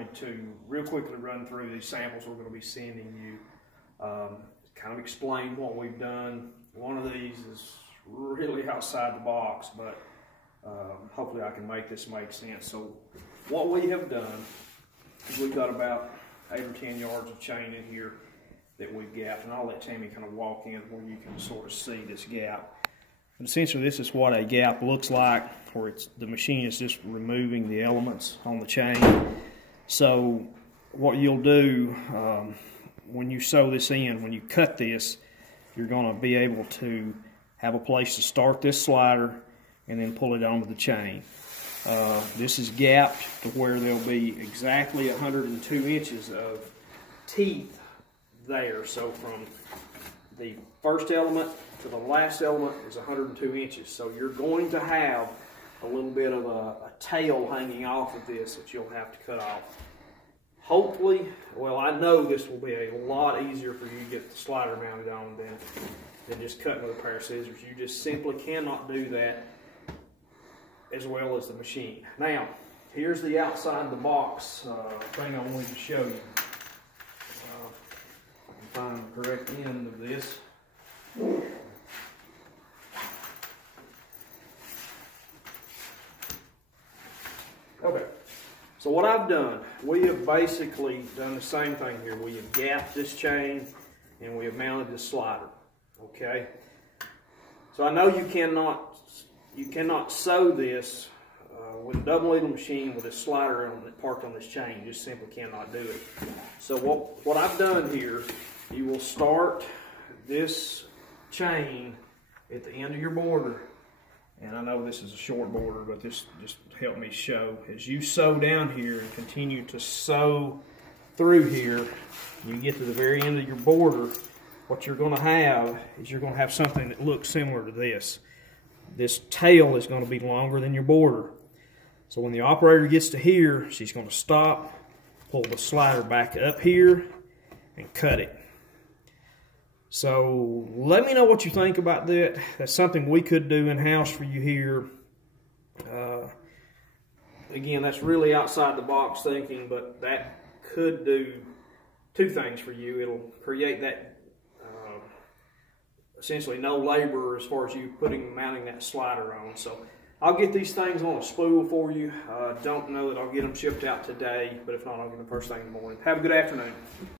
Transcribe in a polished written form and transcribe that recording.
wanted to real quickly run through these samples we're going to be sending you, kind of explain what we've done. One of these is really outside the box, but hopefully I can make this make sense. So what we have done is we've got about 8 or 10 yards of chain in here that we've gapped, and I'll let Tammy kind of walk in where you can sort of see this gap. And essentially this is what a gap looks like, where the machine is just removing the elements on the chain. So what you'll do when you sew this in, when you cut this, you're going to be able to have a place to start this slider and then pull it onto the chain. This is gapped to where there'll be exactly 102 inches of teeth there. So from the first element to the last element is 102 inches. So you're going to have a little bit of a tail hanging off of this that you'll have to cut off. Hopefully, well, I know this will be a lot easier for you to get the slider mounted on than just cutting with a pair of scissors. You just simply cannot do that as well as the machine. Now, here's the outside of the box thing I wanted to show you. I can find the correct end of this. Okay, so what I've done, we have basically done the same thing here. We have gapped this chain and we have mounted this slider. Okay, so I know you cannot sew this with a double needle machine with a slider parked on this chain. You just simply cannot do it. So what I've done here, you will start this chain at the end of your border, and I know this is a short border, but this just helped me show. As you sew down here and continue to sew through here, you get to the very end of your border, what you're going to have is you're going to have something that looks similar to this. This tail is going to be longer than your border. So when the operator gets to here, she's going to stop, pull the slider back up here, and cut it. So let me know what you think about that. That's something we could do in-house for you here. Again, that's really outside the box thinking, but that could do two things for you. It'll create that essentially no labor as far as you mounting that slider on. So I'll get these things on a spool for you. Don't know that I'll get them shipped out today, but if not, I'll get them first thing in the morning. Have a good afternoon.